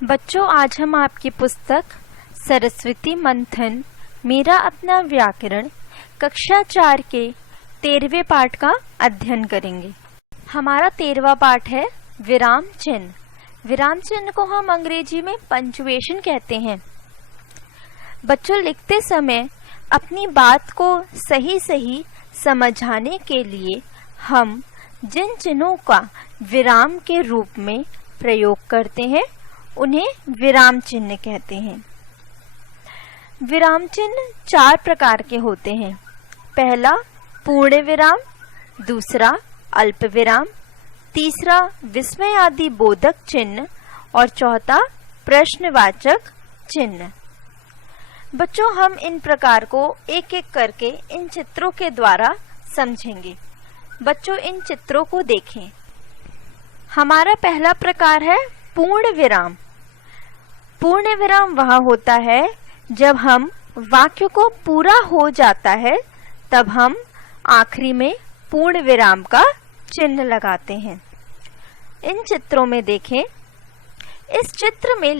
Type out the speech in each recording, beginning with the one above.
बच्चों, आज हम आपकी पुस्तक सरस्वती मंथन मेरा अपना व्याकरण कक्षा 4 के 13वें पाठ का अध्ययन करेंगे। हमारा 13वां पाठ है विराम चिन्ह। विराम चिन्ह को हम अंग्रेजी में पंक्चुएशन कहते हैं। बच्चों, लिखते समय अपनी बात को सही समझाने के लिए हम जिन चिन्हों का विराम के रूप में प्रयोग करते हैं उन्हें विराम चिन्ह कहते हैं। विराम चिन्ह 4 प्रकार के होते हैं। पहला पूर्ण विराम, दूसरा अल्प विराम, तीसरा विस्मयादि बोधक चिन्ह और चौथा प्रश्नवाचक चिन्ह। बच्चों, हम इन प्रकार को एक एक करके इन चित्रों के द्वारा समझेंगे। बच्चों, इन चित्रों को देखें। हमारा पहला प्रकार है पूर्ण विराम। पूर्ण विराम वह होता है जब हम वाक्य को पूरा हो जाता है तब हम आखिरी में पूर्ण विराम का चिन्ह लगाते हैं। इन चित्रों में देखें। इस चित्र में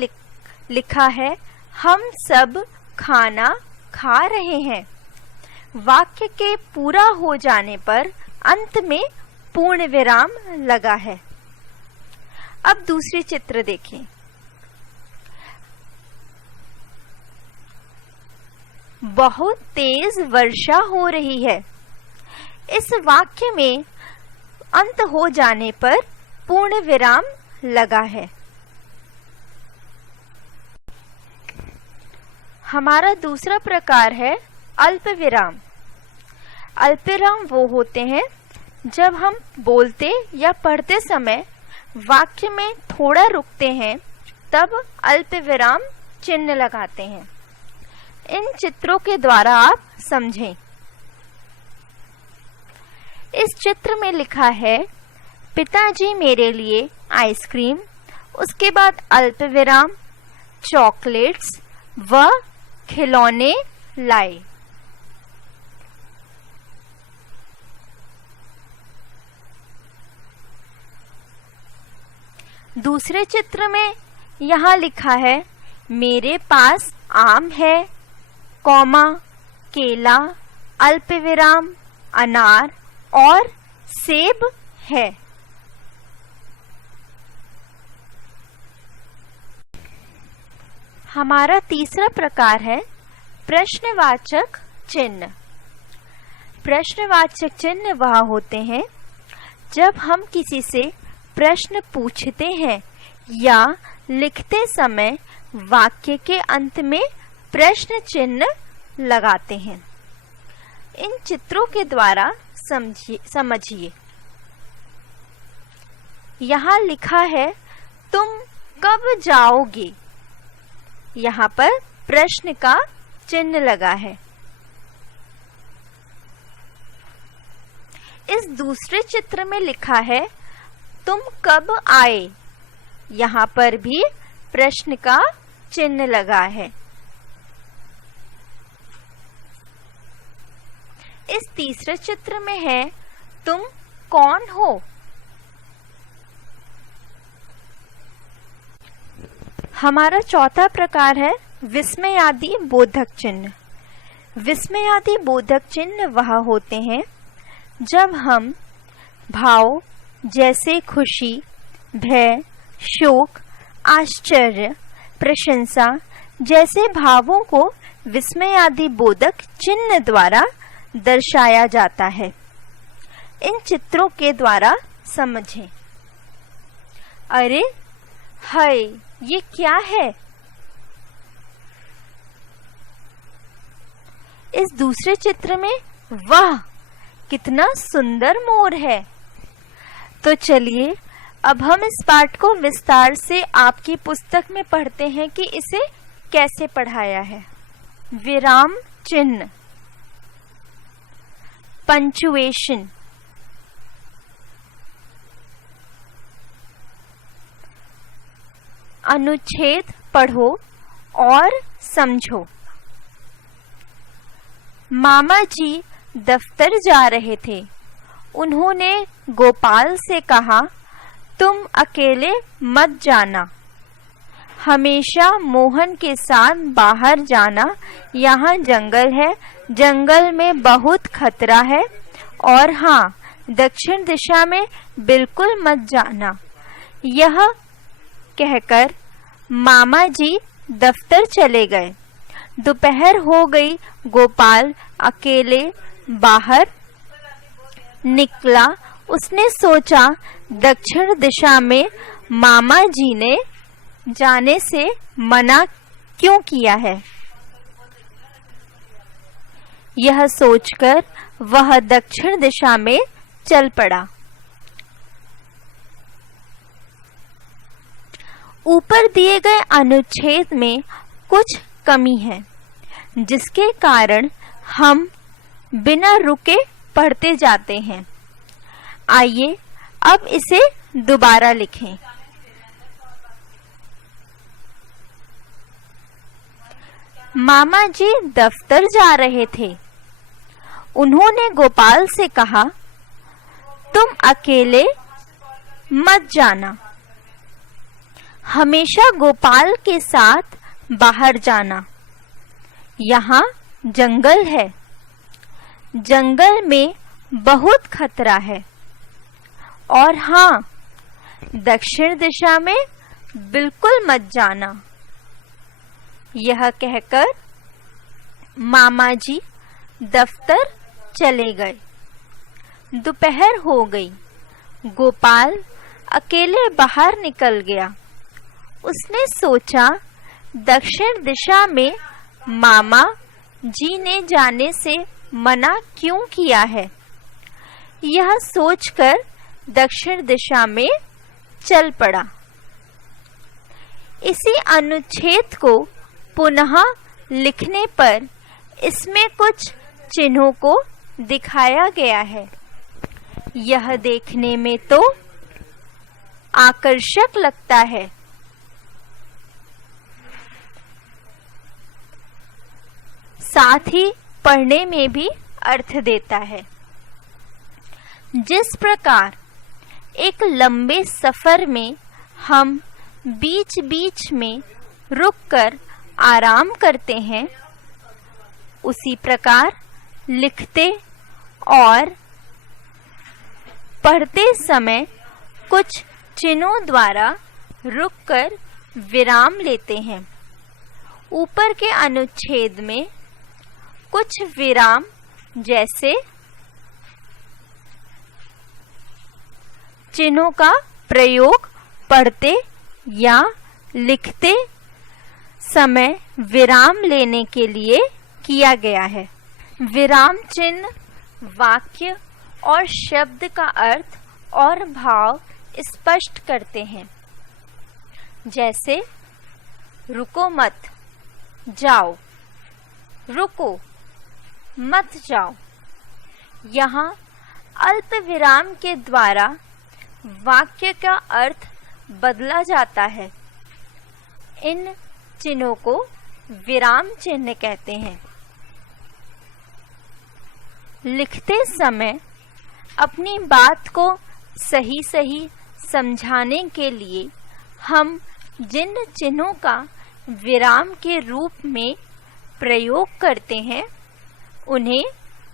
लिखा है हम सब खाना खा रहे हैं। वाक्य के पूरा हो जाने पर अंत में पूर्ण विराम लगा है। अब दूसरी चित्र देखें। बहुत तेज वर्षा हो रही है। इस वाक्य में अंत हो जाने पर पूर्ण विराम लगा है। हमारा दूसरा प्रकार है अल्प विराम। अल्प विराम वो होते हैं जब हम बोलते या पढ़ते समय वाक्य में थोड़ा रुकते हैं तब अल्प विराम चिन्ह लगाते हैं। इन चित्रों के द्वारा आप समझें। इस चित्र में लिखा है पिताजी मेरे लिए आइसक्रीम, उसके बाद अल्प विराम चॉकलेट्स व खिलौने लाए। दूसरे चित्र में यहाँ लिखा है मेरे पास आम है, कौमा केला अल्प विराम अनार और सेब है। हमारा तीसरा प्रकार है प्रश्नवाचक चिन्ह। प्रश्नवाचक चिन्ह वह होते हैं जब हम किसी से प्रश्न पूछते हैं या लिखते समय वाक्य के अंत में प्रश्न चिन्ह लगाते हैं। इन चित्रों के द्वारा समझिए। यहाँ लिखा है तुम कब जाओगे। यहाँ पर प्रश्न का चिन्ह लगा है। इस दूसरे चित्र में लिखा है तुम कब आए। यहाँ पर भी प्रश्न का चिन्ह लगा है। इस तीसरे चित्र में है तुम कौन हो। हमारा चौथा प्रकार है विस्मयादि बोधक चिन्ह। विस्मयादि बोधक चिन्ह वह होते हैं जब हम भाव जैसे खुशी, भय, शोक, आश्चर्य, प्रशंसा जैसे भावों को विस्मयादि बोधक चिन्ह द्वारा दर्शाया जाता है। इन चित्रों के द्वारा समझें। अरे हाय, ये क्या है। इस दूसरे चित्र में वाह, कितना सुंदर मोर है। तो चलिए अब हम इस पाठ को विस्तार से आपकी पुस्तक में पढ़ते हैं कि इसे कैसे पढ़ाया है। विराम चिन्ह, पंक्चुएशन। अनुच्छेद पढ़ो और समझो। मामा जी दफ्तर जा रहे थे। उन्होंने गोपाल से कहा तुम अकेले मत जाना, हमेशा मोहन के साथ बाहर जाना, यहाँ जंगल है, जंगल में बहुत खतरा है, और हाँ, दक्षिण दिशा में बिल्कुल मत जाना। यह कहकर मामा जी दफ्तर चले गए। दोपहर हो गई। गोपाल अकेले बाहर निकला। उसने सोचा, दक्षिण दिशा में मामा जी ने जाने से मना क्यों किया है। यह सोचकर वह दक्षिण दिशा में चल पड़ा। ऊपर दिए गए अनुच्छेद में कुछ कमी है, जिसके कारण हम बिना रुके पढ़ते जाते हैं। आइए अब इसे दोबारा लिखें। मामा जी दफ्तर जा रहे थे। उन्होंने गोपाल से कहा, तुम अकेले मत जाना, हमेशा गोपाल के साथ बाहर जाना। यहाँ जंगल है, जंगल में बहुत खतरा है, और हाँ, दक्षिण दिशा में बिल्कुल मत जाना। यह कहकर मामा जी दफ्तर चले गए। दोपहर हो गई। गोपाल अकेले बाहर निकल गया। उसने सोचा, दक्षिण दिशा में मामा जी ने जाने से मना क्यों किया है। यह सोचकर दक्षिण दिशा में चल पड़ा। इसी अनुच्छेद को पुनः लिखने पर इसमें कुछ चिन्हों को दिखाया गया है। यह देखने में तो आकर्षक लगता है। साथ ही पढ़ने में भी अर्थ देता है। जिस प्रकार एक लंबे सफर में हम बीच बीच में रुककर आराम करते हैं, उसी प्रकार लिखते और पढ़ते समय कुछ चिन्हों द्वारा रुककर विराम लेते हैं। ऊपर के अनुच्छेद में कुछ विराम जैसे चिन्हों का प्रयोग पढ़ते या लिखते समय विराम लेने के लिए किया गया है। विराम चिन्ह वाक्य और शब्द का अर्थ और भाव स्पष्ट करते हैं। जैसे रुको मत, जाओ, रुको मत जाओ। यहाँ अल्प विराम के द्वारा वाक्य का अर्थ बदला जाता है। इन चिन्हों को विराम चिन्ह कहते हैं। लिखते समय अपनी बात को सही सही समझाने के लिए हम जिन चिन्हों का विराम के रूप में प्रयोग करते हैं, उन्हें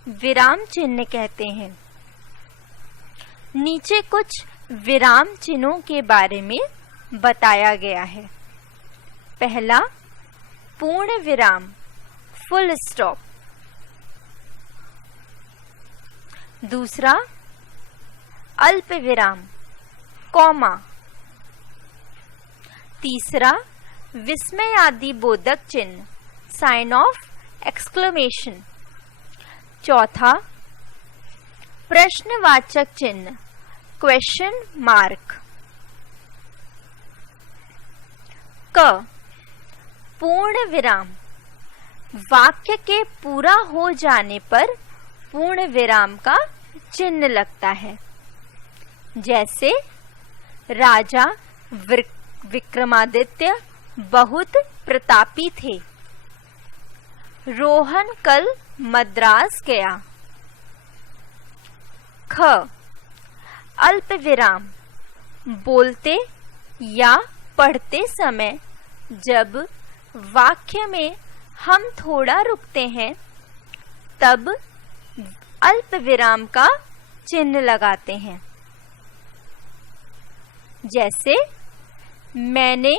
विराम चिन्ह कहते हैं। नीचे कुछ विराम चिन्हों के बारे में बताया गया है। पहला, पूर्ण विराम, फुल स्टॉप। दूसरा, अल्प विराम, कॉमा। तीसरा, विस्मयादि बोधक चिन्ह, साइन ऑफ एक्सक्लेमेशन। चौथा, प्रश्नवाचक चिन्ह, क्वेश्चन मार्क। क, पूर्ण विराम, वाक्य के पूरा हो जाने पर पूर्ण विराम का चिन्ह लगता है। जैसे राजा विक्रमादित्य बहुत प्रतापी थे। रोहन कल मद्रास गया। ख, अल्प विराम, बोलते या पढ़ते समय जब वाक्य में हम थोड़ा रुकते हैं तब अल्प विराम का चिन्ह लगाते हैं। जैसे मैंने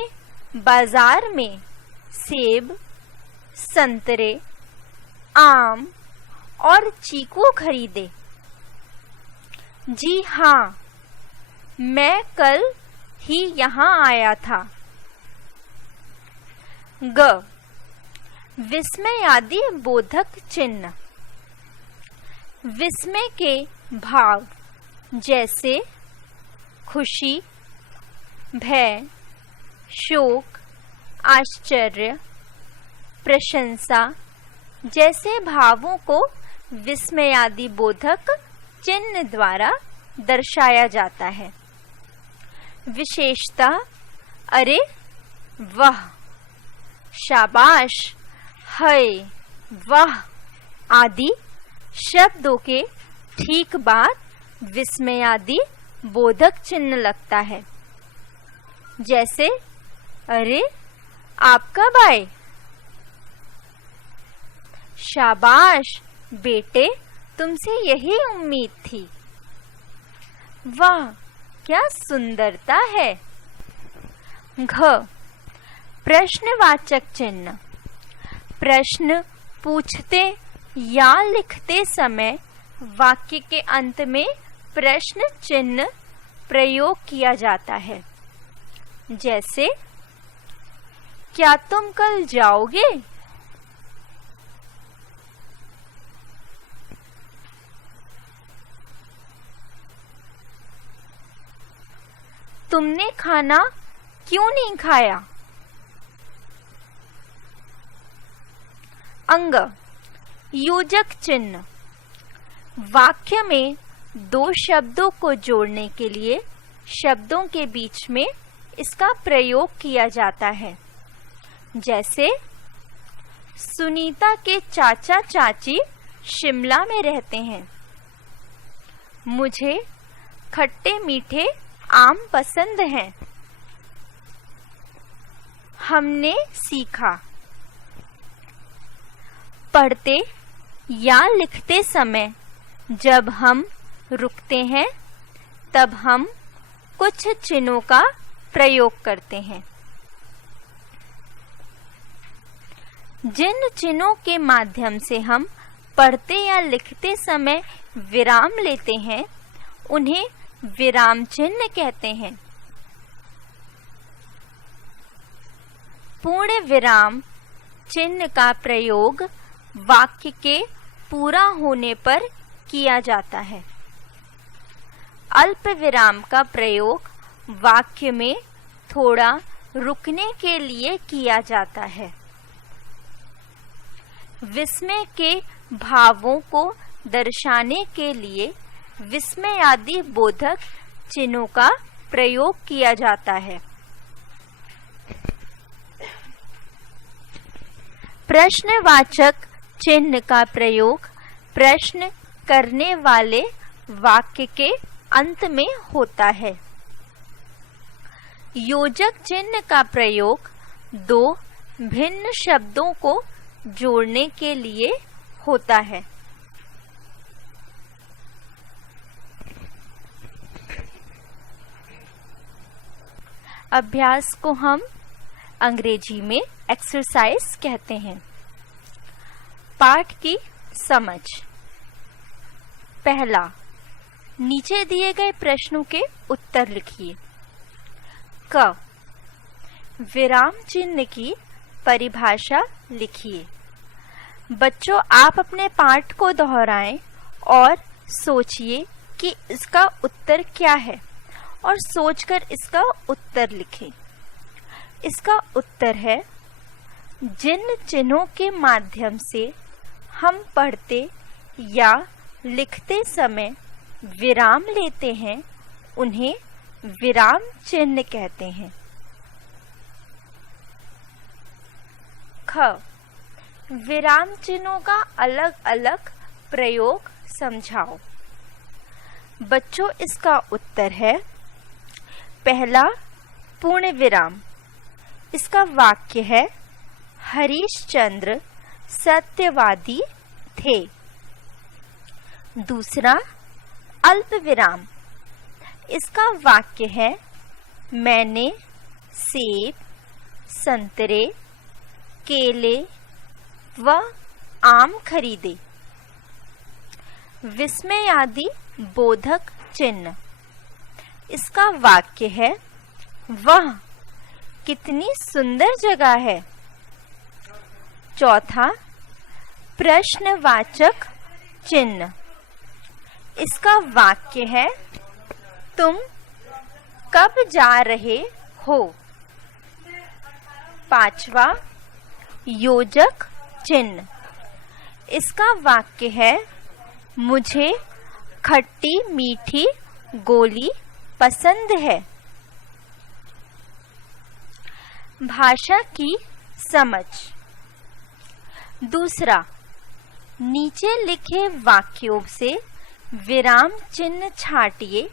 बाजार में सेब, संतरे, आम और चीकू खरीदे। जी हाँ, मैं कल ही यहाँ आया था। ग, विस्मयादि बोधक चिन्ह। विस्मय के भाव जैसे खुशी, भय, शोक, आश्चर्य, प्रशंसा जैसे भावों को विस्मयादि बोधक चिन्ह द्वारा दर्शाया जाता है। विशेषतः अरे, वाह, शाबाश, हाय, वाह आदि शब्दों के ठीक बाद विस्मयादि बोधक चिन्ह लगता है। जैसे अरे, आप कब आए? शाबाश बेटे, तुमसे यही उम्मीद थी। वाह, क्या सुंदरता है। घ, प्रश्नवाचक चिन्ह। प्रश्न पूछते या लिखते समय वाक्य के अंत में प्रश्न चिन्ह प्रयोग किया जाता है। जैसे क्या तुम कल जाओगे? तुमने खाना क्यों नहीं खाया? अंग, योजक चिन्ह। वाक्य में दो शब्दों को जोड़ने के लिए शब्दों के बीच में इसका प्रयोग किया जाता है। जैसे सुनीता के चाचा चाची शिमला में रहते हैं। मुझे खट्टे मीठे आम पसंद हैं। हमने सीखा। पढ़ते या लिखते समय जब हम रुकते हैं तब हम कुछ चिन्हों का प्रयोग करते हैं। जिन चिन्हों के माध्यम से हम पढ़ते या लिखते समय विराम लेते हैं उन्हें विराम चिन्ह कहते हैं। पूर्ण विराम चिन्ह का प्रयोग वाक्य के पूरा होने पर किया जाता है। अल्प विराम का प्रयोग वाक्य में थोड़ा रुकने के लिए किया जाता है। विस्मय के भावों को दर्शाने के लिए विस्मयादि बोधक चिन्हों का प्रयोग किया जाता है। प्रश्नवाचक चिन्ह का प्रयोग प्रश्न करने वाले वाक्य के अंत में होता है। योजक चिन्ह का प्रयोग दो भिन्न शब्दों को जोड़ने के लिए होता है। अभ्यास को हम अंग्रेजी में एक्सरसाइज कहते हैं। पाठ की समझ। पहला, नीचे दिए गए प्रश्नों के उत्तर लिखिए। क, विराम चिन्ह की परिभाषा लिखिए। बच्चों, आप अपने पाठ को दोहराएं और सोचिए कि इसका उत्तर क्या है और सोचकर इसका उत्तर लिखें। इसका उत्तर है, जिन चिन्हों के माध्यम से हम पढ़ते या लिखते समय विराम लेते हैं उन्हें विराम चिन्ह कहते हैं। ख, विराम चिन्हों का अलग अलग प्रयोग समझाओ। बच्चों, इसका उत्तर है, पहला, पूर्ण विराम। इसका वाक्य है हरिश्चंद्र सत्यवादी थे। दूसरा अल्प विराम, इसका वाक्य है मैंने सेब, संतरे, केले व आम खरीदे। विस्मयादि बोधक चिन्ह, इसका वाक्य है वह कितनी सुंदर जगह है। चौथा प्रश्नवाचक चिन्ह, इसका वाक्य है तुम कब जा रहे हो। पांचवा योजक चिन्ह, इसका वाक्य है मुझे खट्टी मीठी गोली पसंद है। भाषा की समझ। दूसरा, नीचे लिखे वाक्यों से विराम चिन्ह छांटिए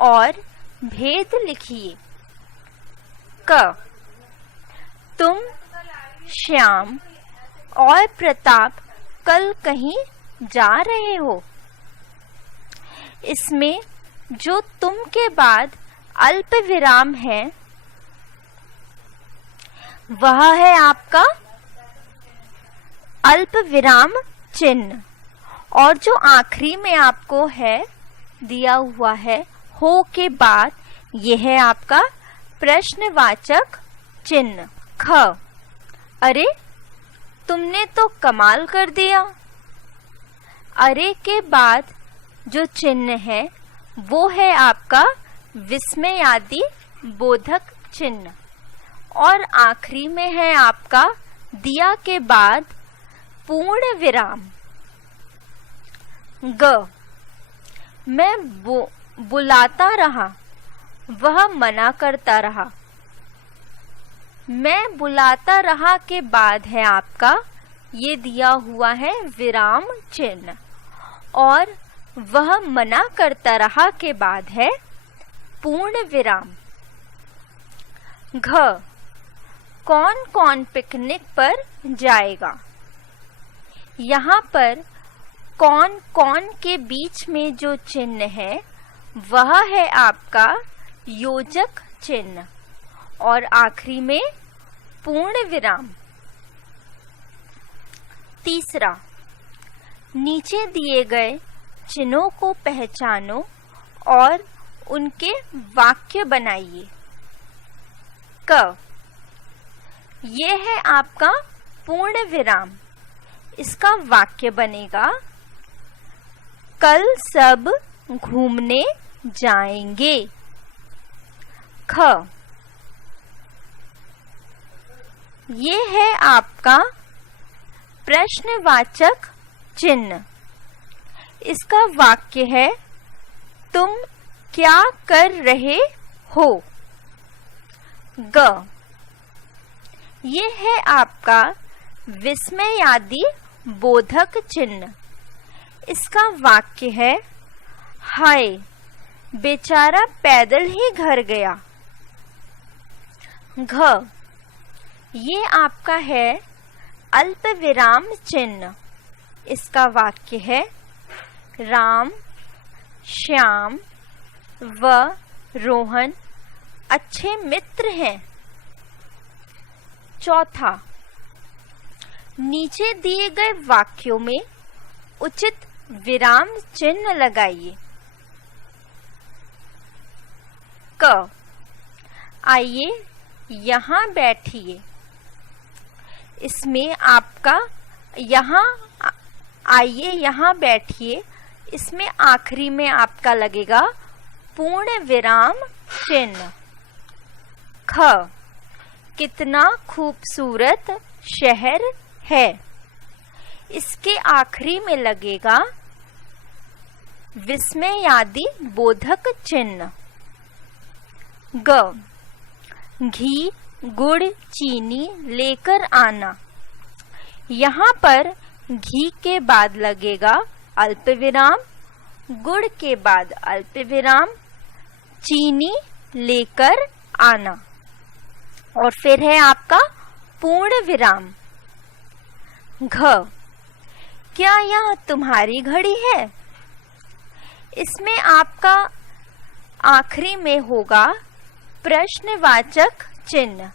और भेद लिखिए। क, तुम, श्याम और प्रताप कल कहीं जा रहे हो। इसमें जो तुम के बाद अल्प विराम है वह है आपका अल्प विराम चिन्ह, और जो आखिरी में आपको है दिया हुआ है हो के बाद यह है आपका प्रश्नवाचक चिन्ह। ख, अरे तुमने तो कमाल कर दिया। अरे के बाद जो चिन्ह है वो है आपका विस्मयादि बोधक चिन्ह, और आखिरी में है आपका दिया के बाद पूर्ण विराम। ग, मैं बुलाता रहा, वह मना करता रहा। मैं बुलाता रहा के बाद है आपका ये दिया हुआ है विराम चिन्ह, और वह मना करता रहा के बाद है पूर्ण विराम। घ, कौन कौन पिकनिक पर जाएगा। यहाँ पर कौन कौन के बीच में जो चिन्ह है वह है आपका योजक चिन्ह, और आखिरी में पूर्ण विराम। तीसरा, नीचे दिए गए चिन्हों को पहचानो और उनके वाक्य बनाइए। क, ये है आपका पूर्ण विराम, इसका वाक्य बनेगा कल सब घूमने जाएंगे। ख, ये है आपका प्रश्नवाचक चिन्ह, इसका वाक्य है तुम क्या कर रहे हो। ग, ये है आपका विस्मयादि बोधक चिन्ह, इसका वाक्य है हाय बेचारा पैदल ही घर गया। घ, ये आपका है अल्प विराम चिन्ह, इसका वाक्य है राम, श्याम व रोहन अच्छे मित्र हैं। चौथा, नीचे दिए गए वाक्यों में उचित विराम चिन्ह लगाइए। क, आइए यहाँ बैठिए, इसमें आपका यहाँ आइए यहाँ बैठिए, इसमें आखिरी में आपका लगेगा पूर्ण विराम चिन्ह। ख, कितना खूबसूरत शहर है, इसके आखिरी में लगेगा विस्मयादि बोधक चिन्ह। ग, घी, गुड़, चीनी लेकर आना, यहाँ पर घी के बाद लगेगा अल्प विराम, गुड़ के बाद अल्प विराम, चीनी लेकर आना। और फिर है आपका पूर्ण विराम। घ, क्या यह तुम्हारी घड़ी है? इसमें आपका आखिरी में होगा प्रश्नवाचक चिन्ह।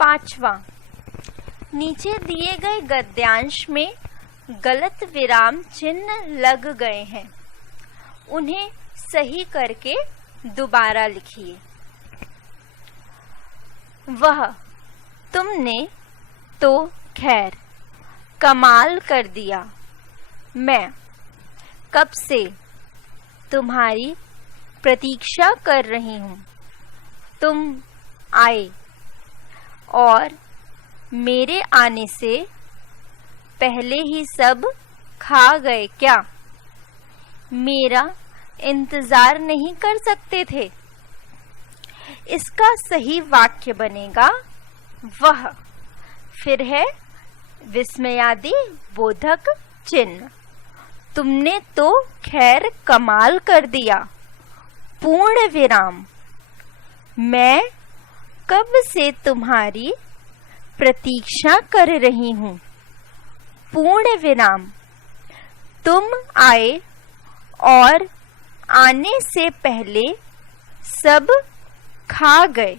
5वां, नीचे दिए गए गद्यांश में गलत विराम चिन्ह लग गए हैं, उन्हें सही करके दोबारा लिखिए। वह, तुमने तो खैर कमाल कर दिया। मैं, कब से तुम्हारी प्रतीक्षा कर रही हूँ, तुम आए और मेरे आने से पहले ही सब खा गए क्या? मेरा इंतजार नहीं कर सकते थे। इसका सही वाक्य बनेगा वह, फिर है विस्मयादि बोधक चिन्ह, तुमने तो खैर कमाल कर दिया, पूर्ण विराम, मैं कब से तुम्हारी प्रतीक्षा कर रही हूँ, पूर्ण विराम, तुम आए और आने से पहले सब खा गए,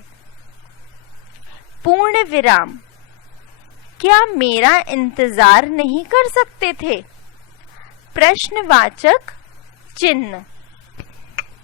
पूर्ण विराम, क्या मेरा इंतजार नहीं कर सकते थे? प्रश्नवाचक चिन्ह।